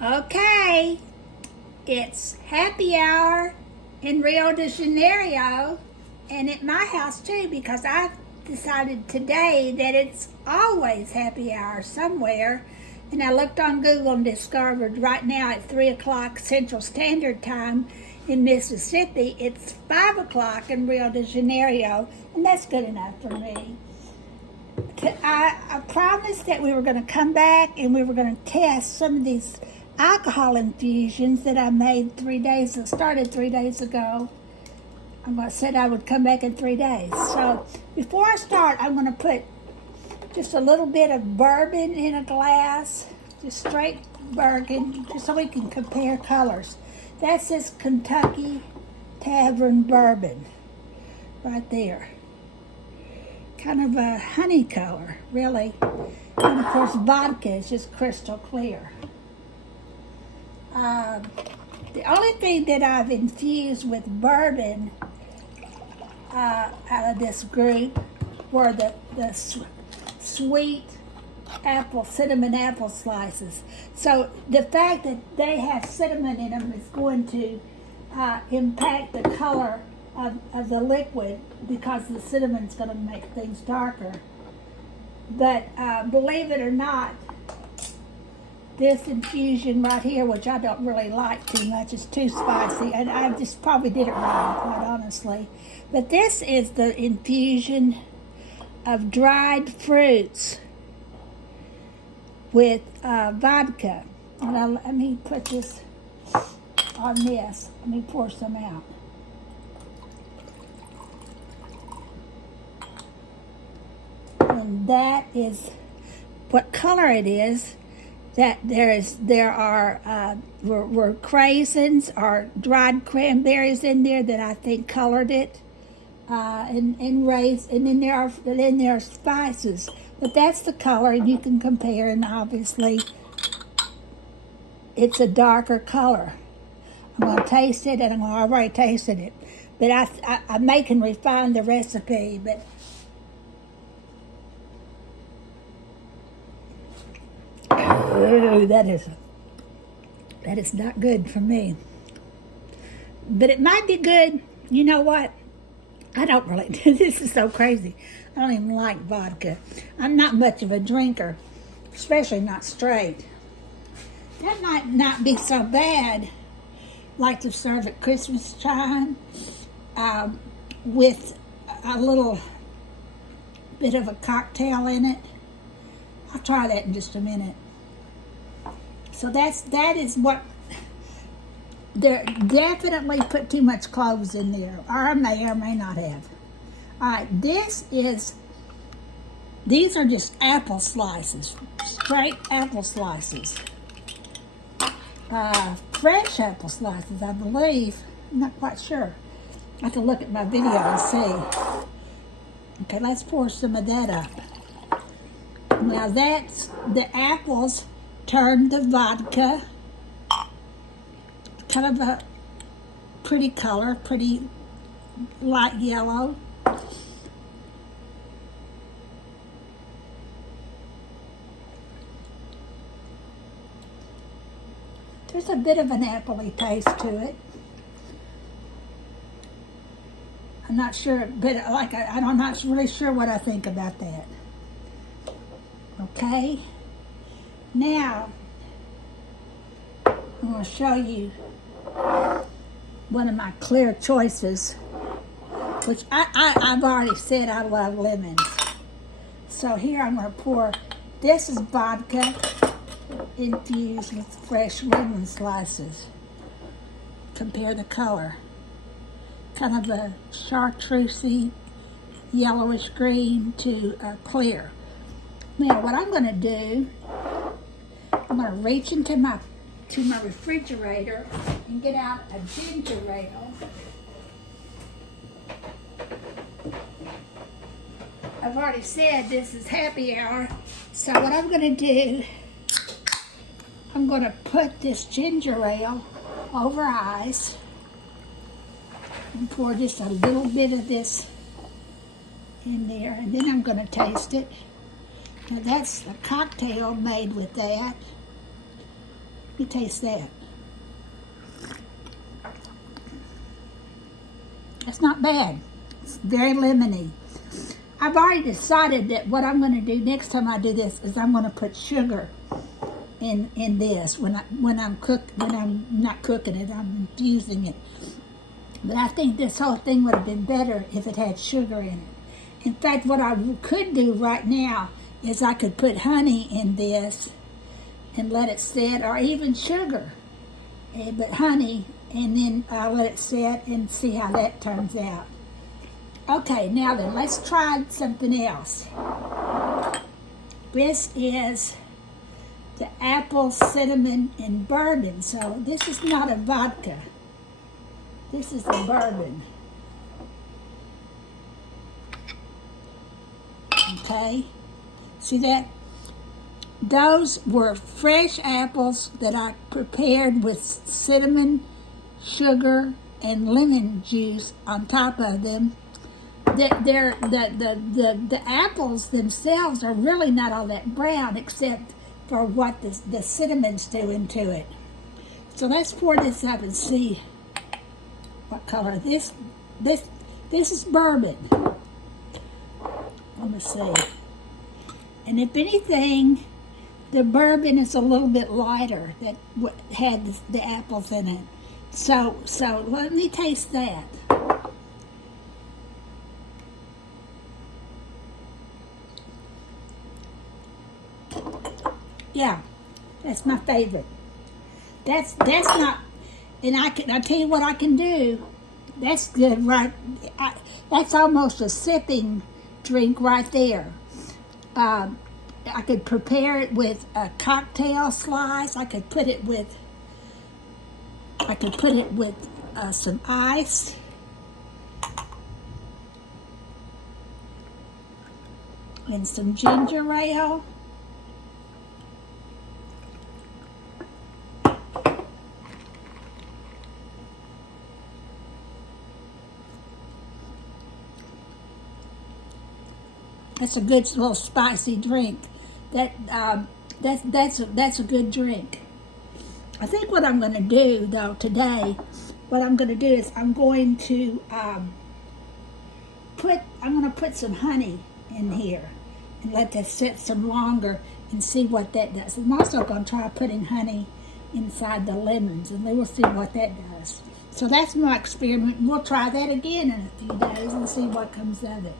Okay, it's happy hour in Rio de Janeiro and at my house too because I've decided today that it's always happy hour somewhere. And I looked on Google and discovered right now at 3 o'clock Central Standard Time in Mississippi, it's 5 o'clock in Rio de Janeiro, and that's good enough for me. I promised that we were going to come back and we were going to test some of these alcohol infusions that I made started 3 days ago. I said I would come back in 3 days. So before I start, I'm going to put just a little bit of bourbon in a glass, just straight bourbon, just so we can compare colors. That's this Kentucky Tavern bourbon right there. Kind of a honey color, really. And of course, vodka is just crystal clear. The only thing that I've infused with bourbon out of this group were the sweet cinnamon apple slices. So the fact that they have cinnamon in them is going to impact the color of the liquid because the cinnamon's going to make things darker. But believe it or not, this infusion right here, which I don't really like too much, is too spicy, and I just probably did it wrong, quite honestly. But this is the infusion of dried fruits with vodka. And let me put this on this. Let me pour some out. And that is what color it is. That there were craisins or dried cranberries in there that I think colored it, and raised, and then there are spices. But that's the color, and you can compare. And obviously, it's a darker color. I'm going to taste it, and I already tasted it, but I may can refine the recipe, but. Oh, that is not good for me. But it might be good. You know what? I don't really. This is so crazy. I don't even like vodka. I'm not much of a drinker, especially not straight. That might not be so bad. Like to serve at Christmas time with a little bit of a cocktail in it. I'll try that in just a minute. So that is what, they definitely put too much cloves in there, or may not have. All right, these are just apple slices, straight apple slices. Fresh apple slices, I believe. I'm not quite sure. I have to look at my video and see. Okay, let's pour some of that up. Now that's the apples turned to vodka. Kind of a pretty color, pretty light yellow. There's a bit of an appley taste to it. I'm not sure, but I'm not really sure what I think about that. Okay, now I'm going to show you one of my clear choices, which I've already said I love lemons. So here I'm going to pour, this is vodka infused with fresh lemon slices. Compare the color. Kind of a chartreusey, yellowish green to clear. Now what I'm going to do, I'm going to reach into my refrigerator and get out a ginger ale. I've already said this is happy hour, so what I'm going to do, I'm going to put this ginger ale over ice and pour just a little bit of this in there, and then I'm going to taste it. Now that's a cocktail made with that. You taste that. That's not bad. It's very lemony. I've already decided that what I'm going to do next time I do this is I'm going to put sugar in this when I'm not cooking it, I'm infusing it. But I think this whole thing would have been better if it had sugar in it. In fact, what I could do right now is I could put honey in this and let it sit, or even sugar, but honey, and then let it sit and see how that turns out. Okay, now then, let's try something else. This is the apple, cinnamon, and bourbon. So this is not a vodka. This is the bourbon. Okay, see that? Those were fresh apples that I prepared with cinnamon, sugar, and lemon juice on top of them. The apples themselves are really not all that brown, except for what the cinnamon's doing to it. So let's pour this up and see what color. This is bourbon. Let me see. And if anything, the bourbon is a little bit lighter that had the apples in it. So let me taste that. Yeah, that's my favorite. That's not, and I'll tell you what I can do. That's good, right? That's almost a sipping drink right there. I could prepare it with a cocktail slice. I could put it with some ice. And some ginger ale. That's a good little spicy drink. That's a good drink. I think what I'm going to do though today, what I'm going to do is I'm going to put some honey in here and let that sit some longer and see what that does. I'm also going to try putting honey inside the lemons, and then we'll see what that does. So that's my experiment. We'll try that again in a few days and see what comes of it.